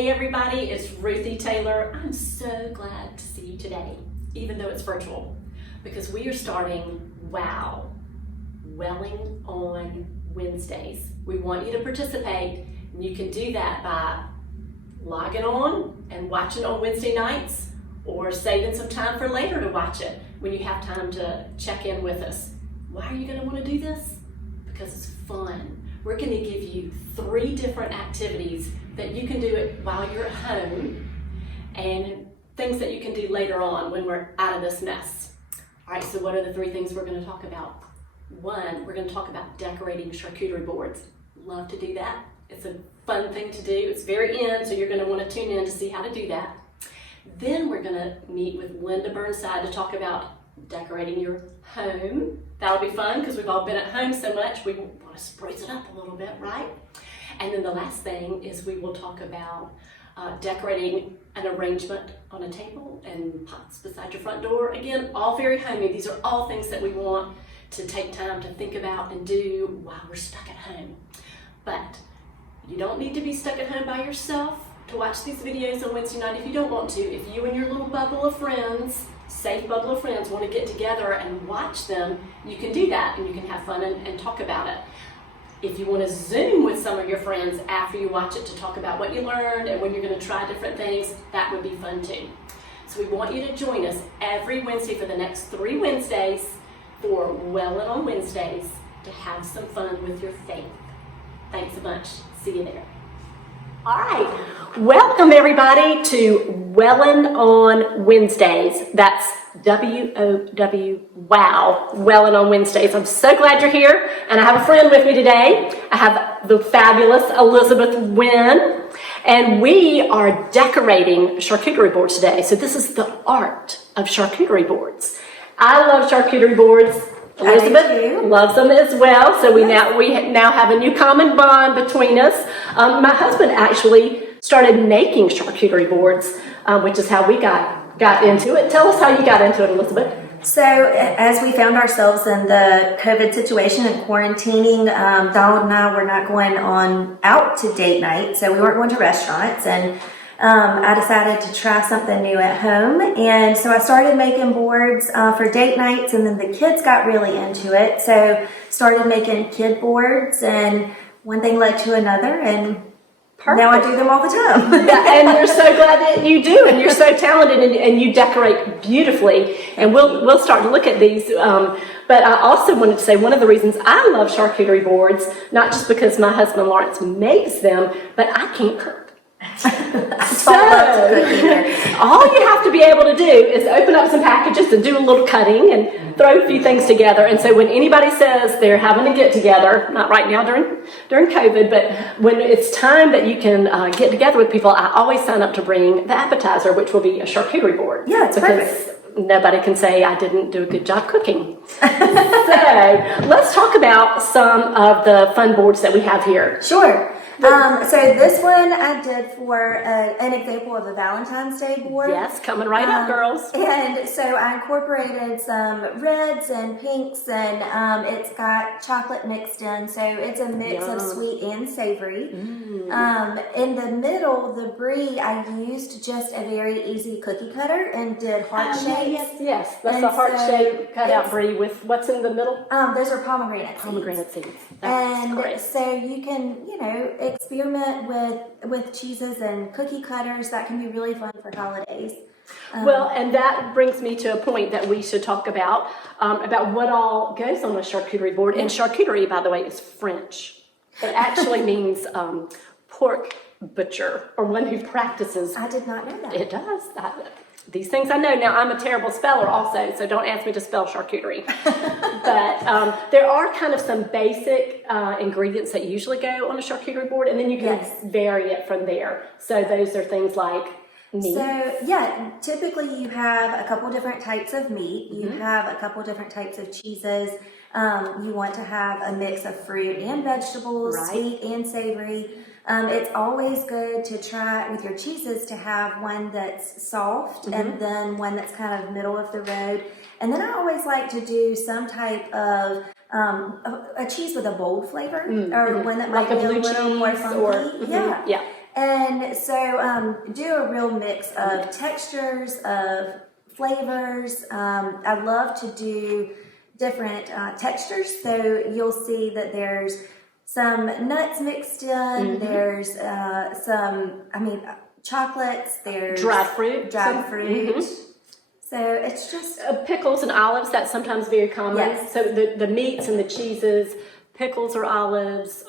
Hey everybody, it's Ruthie Taylor. I'm so glad to see you today, even though it's virtual, because we are starting Wellin on Wednesdays. We want you to participate, and you can do that by logging on and watching on Wednesday nights, or saving some time for later to watch it when you have time to check in with us. Why are you going to want to do this? Because it's fun. We're going to give you 3 different activities that you can do it while you're at home, and things that you can do later on when we're out of this mess. All right, so what are the 3 things we're going to talk about? 1, we're going to talk about decorating charcuterie boards. Love to do that. It's a fun thing to do. It's very in, so you're going to want to tune in to see how to do that. Then we're going to meet with Linda Burnside to talk about decorating your home. That'll be fun because we've all been at home so much. We want to spruce it up a little bit, right? And then the last thing is we will talk about decorating an arrangement on a table and pots beside your front door. Again, all very homey. These are all things that we want to take time to think about and do while we're stuck at home. But you don't need to be stuck at home by yourself to watch these videos on Wednesday night if you don't want to. If you and your little bubble of friends, safe bubble of friends, want to get together and watch them, you can do that and you can have fun and talk about it. If you want to Zoom with some of your friends after you watch it to talk about what you learned and when you're going to try different things, that would be fun too. So we want you to join us every Wednesday for the next 3 Wednesdays for Wellin on Wednesdays to have some fun with your faith. Thanks a bunch. See you there. All right, welcome everybody to Wellin on Wednesdays. That's W-O-W, wow, Wellin on Wednesdays. I'm so glad you're here, and I have a friend with me today. I have the fabulous Elizabeth Wynn, and we are decorating charcuterie boards today. So this is the art of charcuterie boards. I love charcuterie boards. Elizabeth loves them as well, so we now have a new common bond between us. My husband actually started making charcuterie boards, which is how we got into it. Tell us how you got into it, Elizabeth. So as we found ourselves in the COVID situation and quarantining, Donald and I were not going out to date night, so we weren't going to restaurants, and I decided to try something new at home, and so I started making boards for date nights, and then the kids got really into it, so started making kid boards, and one thing led to another, and now I do them all the time. And we're so glad that you do, and you're so talented, and you decorate beautifully, and we'll start to look at these. But I also wanted to say one of the reasons I love charcuterie boards, not just because my husband Lawrence makes them, but I can't cook. So all you have to be able to do is open up some packages and do a little cutting and throw a few things together. And so when anybody says they're having a get together, not right now during COVID, but when it's time that you can get together with people, I always sign up to bring the appetizer, which will be a charcuterie board. Yeah, it's perfect. Nobody can say I didn't do a good job cooking. So let's talk about some of the fun boards that we have here. Sure. So this one I did for an example of a Valentine's Day board. Yes, coming right up, girls. And so I incorporated some reds and pinks, and it's got chocolate mixed in, so it's a mix of sweet and savory. In the middle, the brie, I used just a very easy cookie cutter and did heart shapes. Yes, that's a heart shape cutout brie with what's in the middle? Those are pomegranate seeds. That's great. So you can, experiment with cheeses and cookie cutters. That can be really fun for holidays. Well, and that brings me to a point that we should talk about what all goes on a charcuterie board. And charcuterie, by the way, is French. It actually means pork butcher, or one who practices. I did not know that. It does. These things I know. Now, I'm a terrible speller also, so don't ask me to spell charcuterie. But there are kind of some basic ingredients that usually go on a charcuterie board, and then you can vary it from there. So those are things like meat. So, typically you have a couple different types of meat. You have a couple different types of cheeses. You want to have a mix of fruit and vegetables, sweet and savory. It's always good to try with your cheeses to have one that's soft and then one that's kind of middle of the road. And then I always like to do some type of a cheese with a bold flavor or one that might be a little more funky. And so do a real mix of textures, of flavors. I love to do different textures. So you'll see that there's some nuts mixed in. There's chocolates. There's dried fruit. So it's just Pickles and olives, that's sometimes very common. Yes. So the meats and the cheeses, pickles or olives,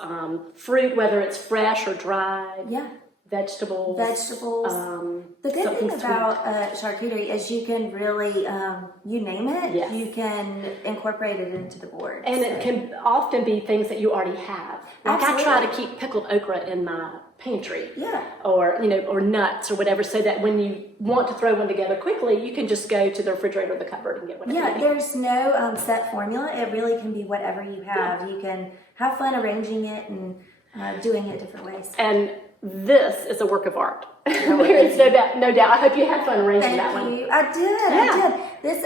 fruit, whether it's fresh or dried. yeah. Vegetables. The good something thing about charcuterie is you can really, you name it, Yes. you can incorporate it into the board. And it can often be things that you already have. Like I try to keep pickled okra in my pantry. Yeah. Or, or nuts or whatever, so that when you want to throw one together quickly, you can just go to the refrigerator or the cupboard and get whatever you need. There's no set formula. It really can be whatever you have. You can have fun arranging it and doing it different ways. And this is a work of art. There is no doubt. I hope you had fun arranging that one. Thank you. I did. This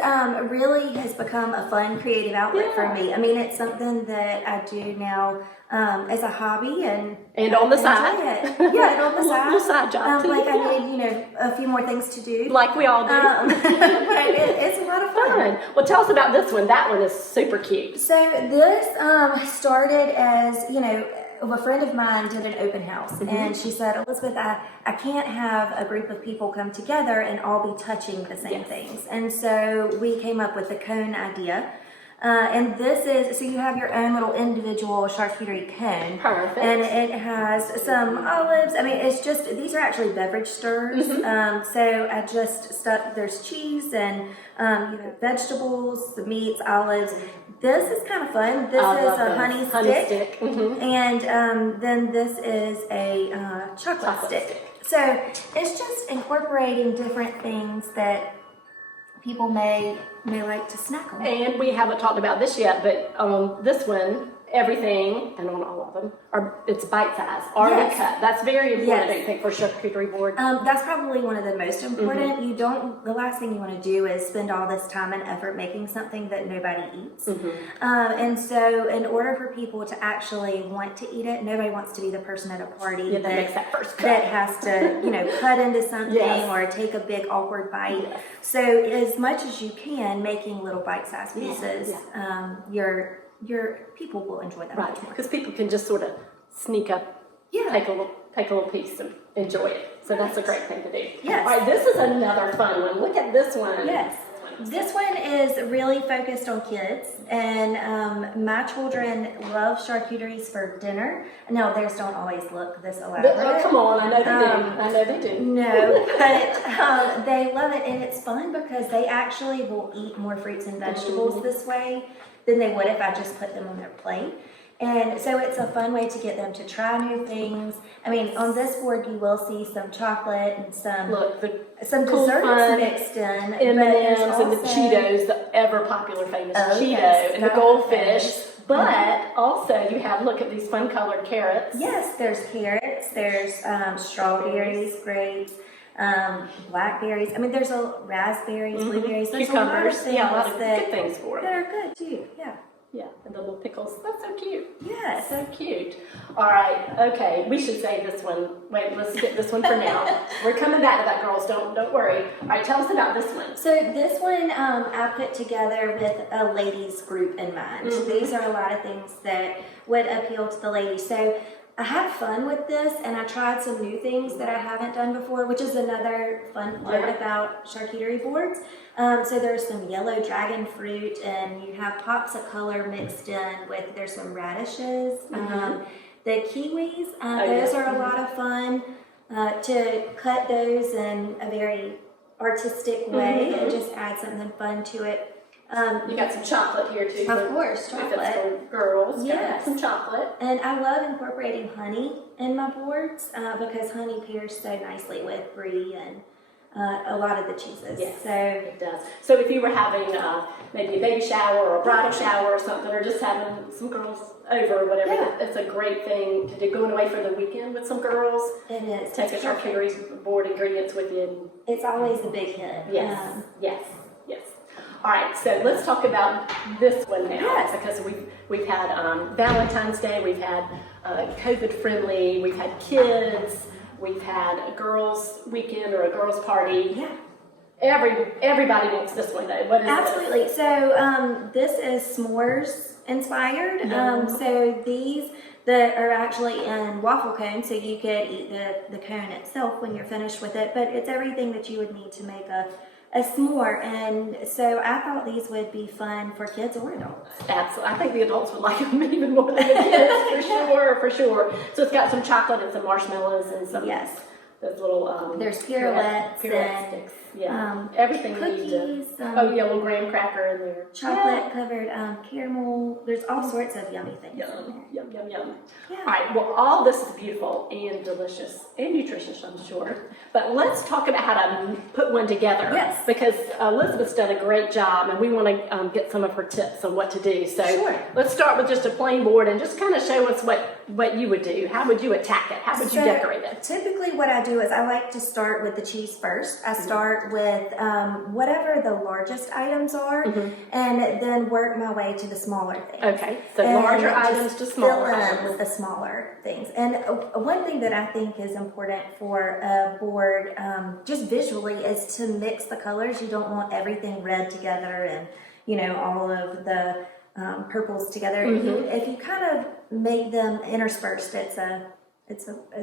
really has become a fun, creative outlet for me. I mean, it's something that I do now as a hobby and on the side. Yeah, and on the side. Little side job too. I need, a few more things to do. Like we all do. But it's a lot of fun. Well, tell us about this one. That one is super cute. So this started as, a friend of mine did an open house, and she said, Elizabeth, I can't have a group of people come together and all be touching the same things. And so we came up with the cone idea. And this is, so you have your own little individual charcuterie cone. Perfect. And it has some olives. I mean, it's just, these are actually beverage stirs. So I just stuck, there's cheese and, vegetables, the meats, olives. This is kind of fun. This is a honey stick. And then this is a chocolate stick. So it's just incorporating different things that people may like to snack on. And we haven't talked about this yet, but on this one, everything, and on all of them, it's bite size, already cut. That's very important, I think, for a charcuterie board. That's probably one of the most important. The last thing you want to do is spend all this time and effort making something that nobody eats. And so in order for people to actually want to eat it, nobody wants to be the person at a party that makes that first cut. that has to, cut into something or take a big awkward bite. So as much as you can, making little bite-sized pieces, your people will enjoy that much more. Because people can just sort of sneak up, take a little piece and enjoy it. So that's a great thing to do. Yes. All right, this is another fun one. Look at this one. Yes. This one is really focused on kids, and my children love charcuteries for dinner. Now, theirs don't always look this elaborate. Oh, come on, I know they do. No, but they love it, and it's fun because they actually will eat more fruits and vegetables this way than they would if I just put them on their plate. And so it's a fun way to get them to try new things. I mean, on this board you will see some chocolate and some cool desserts mixed in. M&Ms and the Cheetos, the ever popular famous Cheeto, and the goldfish. But also you have, look at these fun colored carrots. Yes, there's carrots, there's strawberries, grapes, blackberries. I mean, there's raspberries, blueberries, there's cucumbers. a lot of good things for them. that are good too. Yeah, and the little pickles. That's so cute. Yes. So cute. All right, okay, we should say this one. Wait, let's get this one for now. We're coming back to that, girls. Don't worry. All right, tell us about this one. So this one I put together with a ladies group in mind. These are a lot of things that would appeal to the ladies. So I had fun with this, and I tried some new things that I haven't done before, which is another fun part about charcuterie boards. So there's some yellow dragon fruit, and you have pops of color mixed in with, there's some radishes. The kiwis, those are a lot of fun to cut those in a very artistic way and just add something fun to it. You got some chocolate here too. Of course, chocolate. That's for girls. Yes. Some chocolate. And I love incorporating honey in my boards because honey pairs so nicely with brie and a lot of the cheeses. Yes, so it does. So if you were having maybe a baby shower or a bridal shower or something, or just having some girls over or whatever, it's a great thing to do. Going away for the weekend with some girls. It is. Take a charcuterie board ingredients with you. It's always a big hit. Yes. Yes. All right, so let's talk about this one now, because we've had Valentine's Day, we've had COVID friendly, we've had kids, We've had a girls' weekend or a girls' party. Yeah. Everybody wants this one though. What is Absolutely. this? So this is s'mores inspired. So these that are actually in waffle cone, so you could eat the cone itself when you're finished with it, but it's everything that you would need to make a s'more. And so I thought these would be fun for kids or adults. Absolutely. I think the adults would like them even more than the kids, for sure. So it's got some chocolate and some marshmallows and some those little there's pirouettes and sticks. Yeah, everything cookies. Yellow graham cracker in there. Chocolate covered caramel. There's all sorts of yummy things. Yum. Yeah. All right, well, all this is beautiful and delicious and nutritious, I'm sure. But let's talk about how to put one together. Yes. Because Elizabeth's done a great job, and we want to get some of her tips on what to do. So let's start with just a plain board and just kind of show us what you would do. How would you attack it? How would you decorate it? Typically what I do is I like to start with the cheese first. I start with whatever the largest items are, and then work my way to the smaller things. Okay, so larger items to smaller items. With the smaller things. And one thing that I think is important for a board, just visually, is to mix the colors. You don't want everything red together and, all of the purples together. If you kind of make them interspersed, it's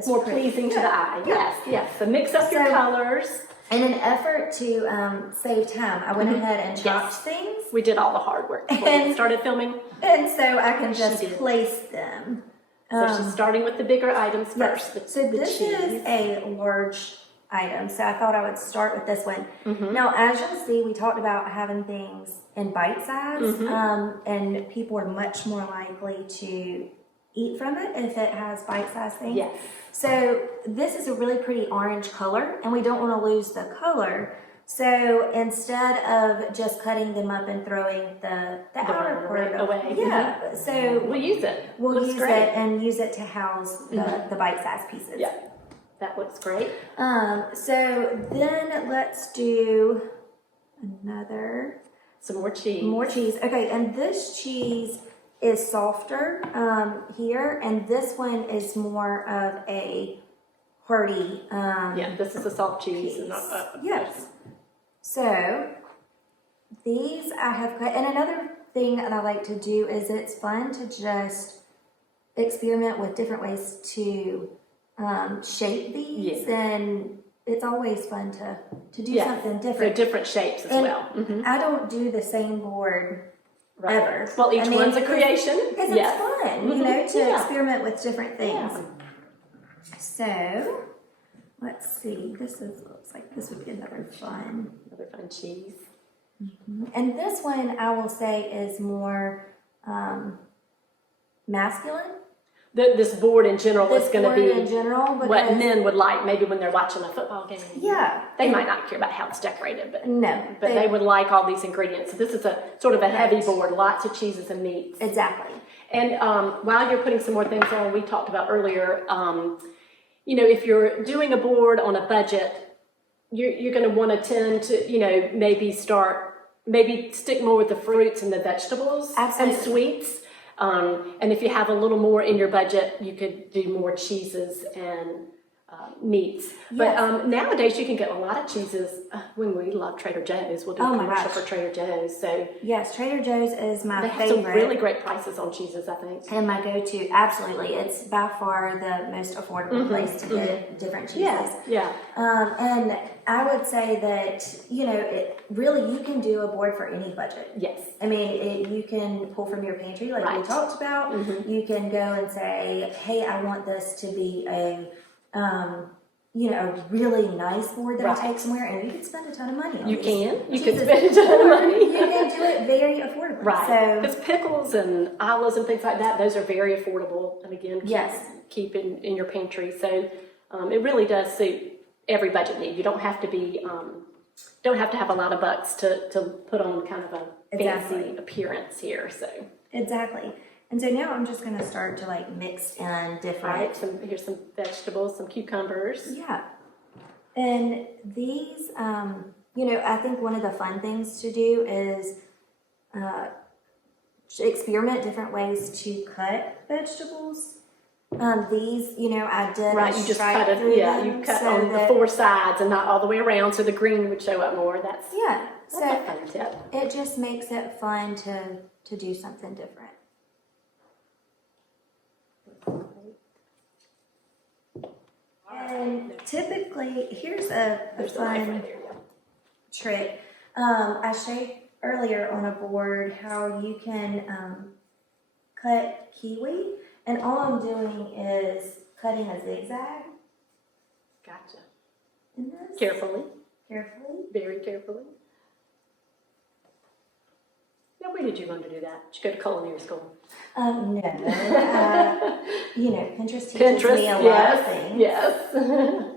more pleasing to the eye. Yes. So mix up your colors. In an effort to save time, I went ahead and chopped things. We did all the hard work before we started filming. And so I can just place them. So she's starting with the bigger items first. So this is a large item, so I thought I would start with this one. Now, as you'll see, we talked about having things in bite size, and people are much more likely to eat from it if it has bite-sized things. Yes. So this is a really pretty orange color, and we don't want to lose the color. So instead of just cutting them up and throwing the outer part away, so we'll use it. We'll use it and use it to house the bite-sized pieces. Yeah, that looks great. So then let's do some more cheese. More cheese. Okay, and this cheese is softer here, and this one is more of a hearty. This is a soft cheese. Yes. So these I have cut, and another thing that I like to do is it's fun to just experiment with different ways to shape these, and it's always fun to do something different. So different shapes as well. I don't do the same board ever. Well, each one's a creation. Because it's fun, to experiment with different things. Yeah. So, let's see. Looks like this would be another fun cheese. And this one, I will say, is more masculine. This board in general is going to be what men would like, maybe when they're watching a football game. Yeah. They might not care about how it's decorated, but they would like all these ingredients. So this is a sort of a heavy board, lots of cheeses and meats. Exactly. And while you're putting some more things on, we talked about earlier, if you're doing a board on a budget, you're going to want to tend to, maybe stick more with the fruits and the vegetables and sweets. And if you have a little more in your budget, you could do more cheeses and meats. But nowadays you can get a lot of cheeses. When we love Trader Joe's, we'll do a commercial for Trader Joe's. So yes, Trader Joe's is my favorite. They have some really great prices on cheeses, I think. And my go-to, absolutely. It's by far the most affordable place to get different cheeses. And I would say that, really you can do a board for any budget. Yes. I mean, you can pull from your pantry like we talked about. You can go and say, hey, I want this to be a really nice board that I take somewhere, and you can spend a ton of money on You can spend a ton of money. You can do it very affordably. Right. Because pickles and olives and things like that, those are very affordable. And again, keep in your pantry. So it really does suit every budget need. You don't have to be, don't have to have a lot of bucks to put on kind of a fancy appearance here. So exactly. And so now I'm just going to start to mix in different. Here's some vegetables, some cucumbers. Yeah. And these, I think one of the fun things to do is experiment different ways to cut vegetables. These, I did Right, a you just stripe cut it, through yeah, them you cut so on the that- 4 sides and not all the way around, so the green would show up more. That's Yeah, a so fun tip. it just makes it fun to do something different. And typically, here's a There's a knife fun right there, yeah. trick. I showed earlier on a board how you can cut kiwi, and all I'm doing is cutting a zigzag Gotcha. in this. Carefully, Carefully. very carefully. Now, where did you learn to do that? Did you go to culinary school? No. Pinterest teaches me a lot yes, of things. yes. There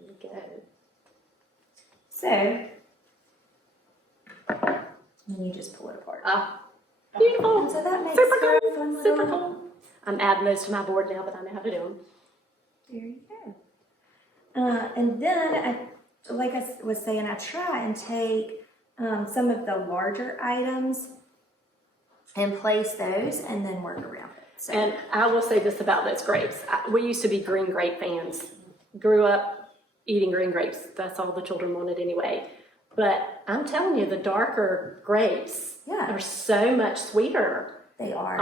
you go. So, then you just pull it apart. Beautiful. And so that makes Super for a cool. fun Super little. cool. I'm adding those to my board now that I know how to do them. There you go. And then, like I was saying, I try and take some of the larger items and place those and then work around it. So, And I will say this about those grapes. We used to be green grape fans. Grew up eating green grapes. That's all the children wanted anyway. But I'm telling you, the darker grapes Yeah. are so much sweeter. they are.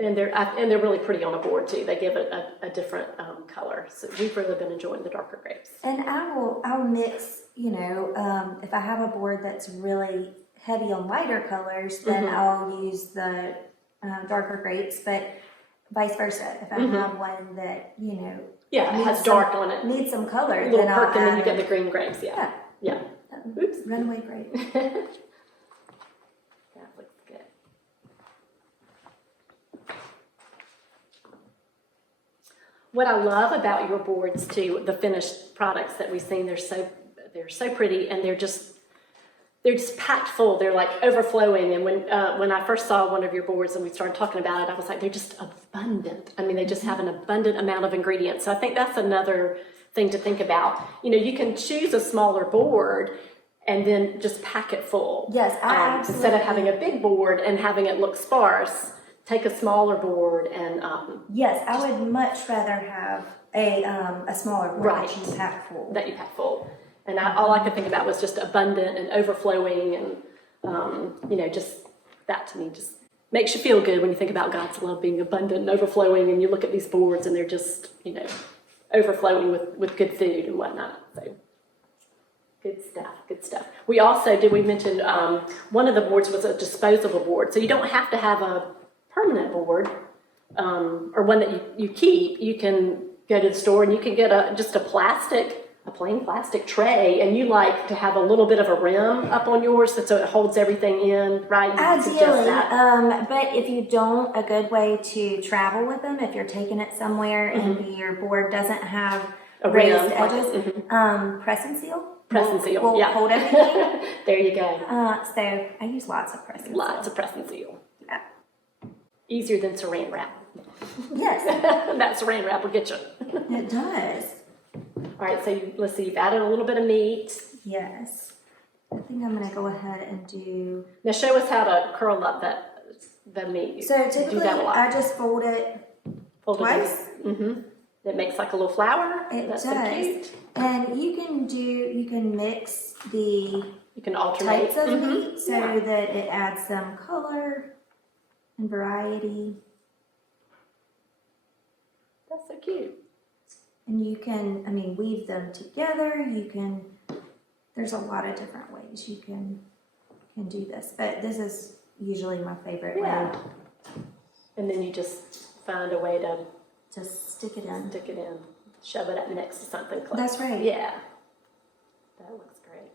And they're really pretty on a board too. They give it a different color. So we've really been enjoying the darker grapes. And I'll mix, if I have a board that's really heavy on lighter colors, then I'll use the darker grapes, but vice versa. If I have one that, Yeah, it needs has dark on it. needs some color, A little then I'll perk, and then add you get in- the green grapes. Yeah. Yeah. Oops. runaway grape. That looks good. What I love about your boards too, the finished products that we've seen, they're so pretty, and they're just packed full. They're like overflowing. And when I first saw one of your boards and we started talking about it, I was like, they're just abundant. I mean, they just have an abundant amount of ingredients. So I think that's another thing to think about. You can choose a smaller board and then just pack it full. Yes, I instead of having a big board and having it look sparse, take a smaller board and Yes, I would much rather have a smaller board Right. that you pack full. that you pack full. And all I could think about was just abundant and overflowing, and just that to me just makes you feel good when you think about God's love being abundant and overflowing, and you look at these boards and they're just overflowing with good food and whatnot. So good stuff. We also we mention one of the boards was a disposable board, so you don't have to have a permanent board or one that you keep. You can go to the store and you can get just a plain plastic tray, and you like to have a little bit of a rim up on yours so it holds everything in, right? You suggest Ideally, that. but if you don't, a good way to travel with them, if you're taking it somewhere and your board doesn't have A rim, raised like- edges, press and seal. Press and seal, will yeah. hold everything. There you go. So I use lots of press and Lots seal. of press and seal. Yeah. Easier than saran wrap. Yes, That saran wrap will get you. it does. All right, so let's see, you've added a little bit of meat. Yes. I think I'm going to go ahead and do. Now show us how to curl up the meat. So You typically, do that a lot. I just fold it Fold it twice. Mm-hmm. It makes like a little flour. It That's does. so cute. And you can mix the You can alternate. types of Mhm. meat so Yeah. that it adds some color and variety. That's so cute. And you can, weave them together. There's a lot of different ways you can do this, but this is usually my favorite Yeah. way. And then you just find a way to To stick it in. stick it in, shove it up next to something close. That's right. Yeah. That looks great.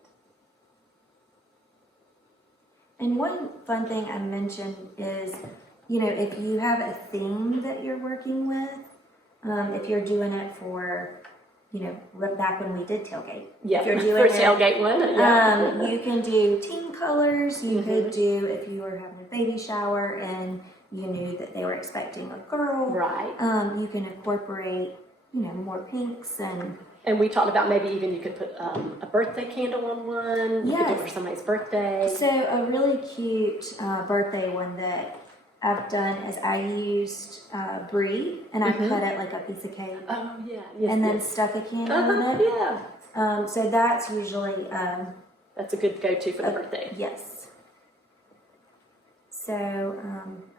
And one fun thing I mentioned is, if you have a theme that you're working with, if you're doing it for, back when we did tailgate. Yeah, If you're doing for tailgate one. Yeah. you can do team colors. You could do, if you were having a baby shower and you knew that they were expecting a girl. Right. You can incorporate, more pinks and. And we talked about maybe even you could put a birthday candle on one. You could do it Yes. for somebody's birthday. So a really cute birthday one that I've done is I used brie and I cut it like a piece of cake. Oh yeah. Yes, and then stuck a candle in it. Yeah. So that's usually that's a good go-to for the birthday. Yes. So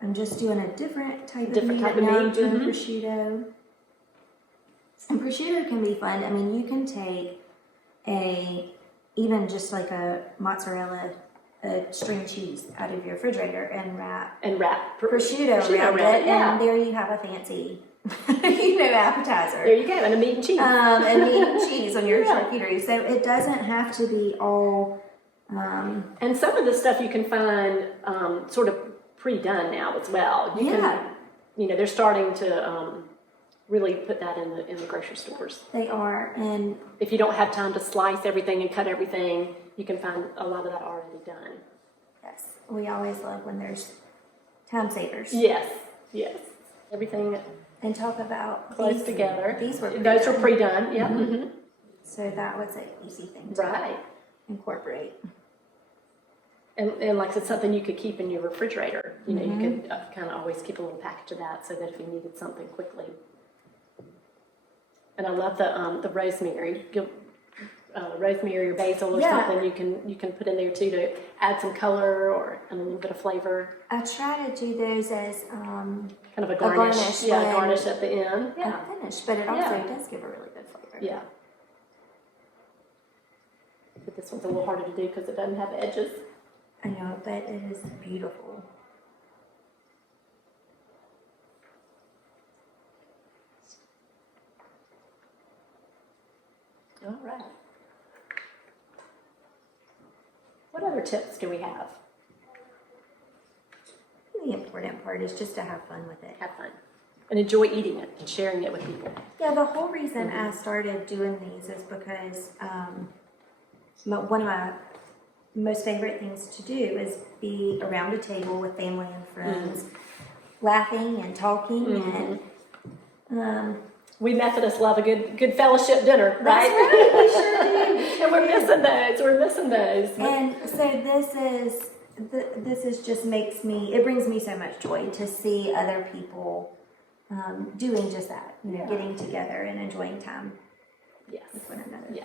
I'm just doing a different type of meat. Now I'm doing prosciutto. And prosciutto can be fun. I mean, you can take even just like a mozzarella, a string cheese out of your refrigerator and wrap prosciutto around it, and there you have a fancy, appetizer. There you go, and a meat and cheese. And meat and cheese on your charcuterie. So it doesn't have to be all. And some of the stuff you can find sort of pre-done now as well. You can, they're starting to really put that in the grocery stores. They are, and if you don't have time to slice everything and cut everything, you can find a lot of that already done. Yes, we always love when there's time savers. Yes, everything. And talk about close together. Those were pre-done. Yeah. Mm-hmm. So that was an easy thing to incorporate. And like I said, something you could keep in your refrigerator. You could kind of always keep a little package of that so that if you needed something quickly. And I love the rosemary. Rosemary or basil or something you can put in there too to add some color and a little bit of flavor. I try to do those as kind of a garnish. Garnish at the end. Yeah, a finish, but it also does give a really good flavor. Yeah. But this one's a little harder to do because it doesn't have edges. I know, but it is beautiful. All right. What other tips do we have? The important part is just to have fun with it. Have fun. And enjoy eating it and sharing it with people. Yeah, the whole reason I started doing these is because one of my most favorite things to do is be around a table with family and friends, laughing and talking and we Methodists love a good fellowship dinner, right? That's right, we sure do. And we're missing those. And so this is just it brings me so much joy to see other people doing just that, getting together and enjoying time with one another. Yeah.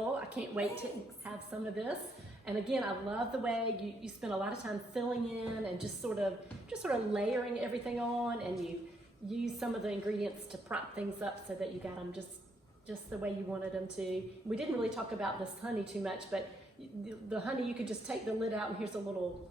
I can't wait to have some of this. And again, I love the way you spend a lot of time filling in and just sort of layering everything on, and you use some of the ingredients to prop things up so that you got them just the way you wanted them to. We didn't really talk about this honey too much, but the honey, you could just take the lid out and here's a little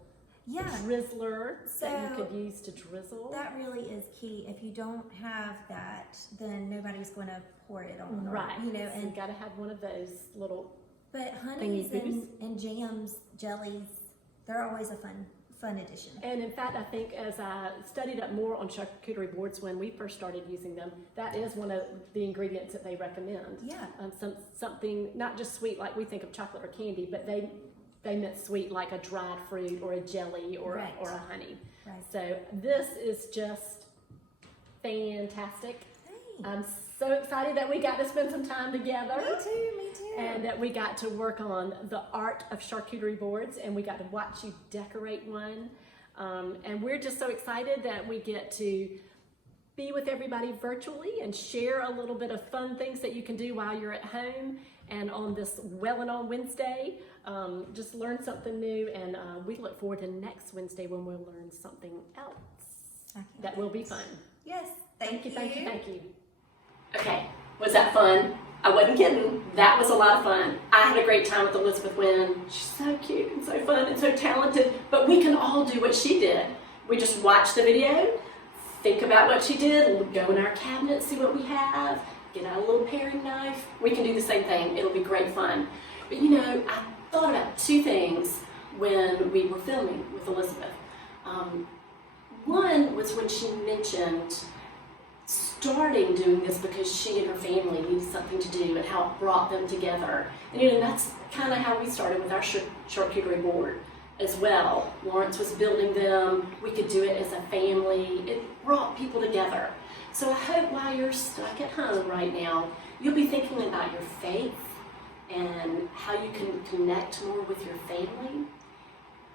drizzler that you could use to drizzle. That really is key. If you don't have that, then nobody's going to pour it on. Right. So and you got to have one of those little. But honeys and jams, jellies, they're always a fun addition. And in fact, I think as I studied up more on charcuterie boards when we first started using them, that is one of the ingredients that they recommend. Yeah. Something not just sweet like we think of chocolate or candy, but they meant sweet like a dried fruit or a jelly or a honey. Right. So this is just fantastic. Thanks. I'm so excited that we got to spend some time together. Me too. And that we got to work on the art of charcuterie boards, and we got to watch you decorate one. And we're just so excited that we get to be with everybody virtually and share a little bit of fun things that you can do while you're at home. And on this Wellin on Wednesday, just learn something new. And we look forward to next Wednesday when we'll learn something else that will be fun. Yes, thank you. Thank you. Okay, was that fun? I wasn't kidding. That was a lot of fun. I had a great time with Elizabeth Wynn. She's so cute and so fun and so talented, but we can all do what she did. We just watch the video, think about what she did, go in our cabinet, see what we have, get out a little paring knife. We can do the same thing. It'll be great fun. But you know, I thought about two things when we were filming with Elizabeth. One was when she mentioned starting doing this because she and her family needed something to do and how it brought them together. And you know, that's kind of how we started with our charcuterie board as well. Lawrence was building them. We could do it as a family. It brought people together. So I hope while you're stuck at home right now, you'll be thinking about your faith and how you can connect more with your family.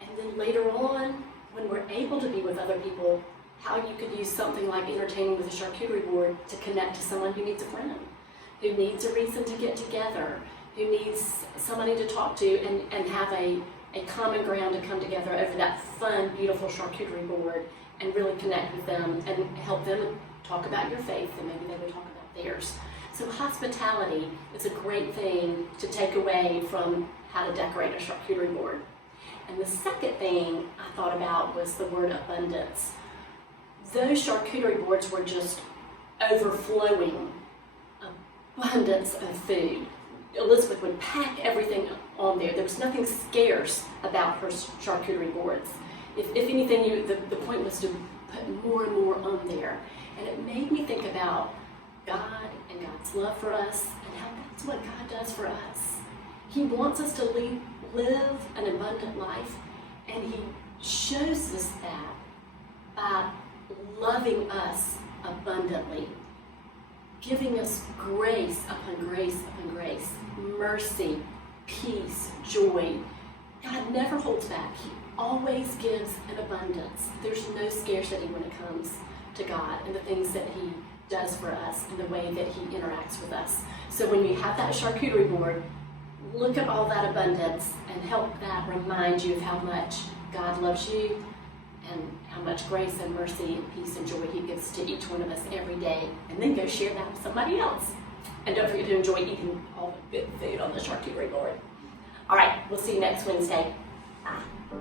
And then later on, when we're able to be with other people, how you could use something like entertaining with a charcuterie board to connect to someone who needs a friend, who needs a reason to get together, who needs somebody to talk to and have a common ground to come together over that fun, beautiful charcuterie board and really connect with them and help them talk about your faith and maybe they would talk about theirs. So hospitality is a great thing to take away from how to decorate a charcuterie board. And the second thing I thought about was the word abundance. Those charcuterie boards were just overflowing abundance of food. Elizabeth would pack everything on there. There was nothing scarce about her charcuterie boards. If anything, the point was to put more and more on there. And it made me think about God and God's love for us and how that's what God does for us. He wants us to live an abundant life, and He shows us that by loving us abundantly, giving us grace upon grace upon grace, mercy, peace, joy. God never holds back. He always gives an abundance. There's no scarcity when it comes to God and the things that He does for us and the way that He interacts with us. So when you have that charcuterie board, look at all that abundance and help that remind you of how much God loves you and how much grace and mercy and peace and joy He gives to each one of us every day. And then go share that with somebody else. And don't forget to enjoy eating all the good food on the charcuterie board. All right, we'll see you next Wednesday. Bye.